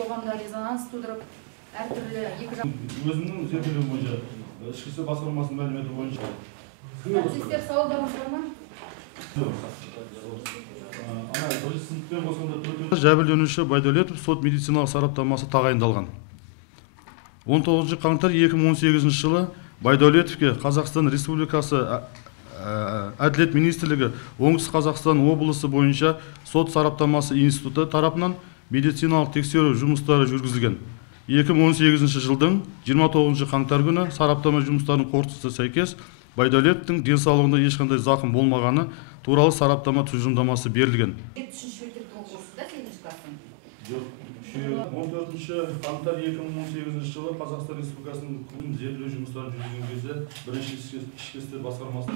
қоғамда резонанс тудырып, әртүрлі екі жақ. Өзімнің зерделеуім бойынша, ішкі істер басқармасының мәліметі бойынша. Сіздер сауалдарыңыз бар ма? Жәбірленуші Байдәулетов сот медициналық сараптамасы тағайындалған. 19 қаңтар 2018 жылы Байдәулетовке Қазақстан Республикасы Әділет министрлігі Оңтүстік Қазақстан облысы бойынша сот сараптамасы институты тарапынан медициналық тексеру жұмыстары жүргізілген. 2018 жылдың 29 қаңтар күні сараптама жұмыстарының қорытындысына сәйкес Байдәулетовтың денсаулығында ешқандай зақым болмағаны туралы сараптама тұжырымдамасы берілген. 14 қаңтар 2018 жылы Қазақстан Республикасының зерделеу жұмыстарын жүргізген кезде бірінші ішкі істер басқармасы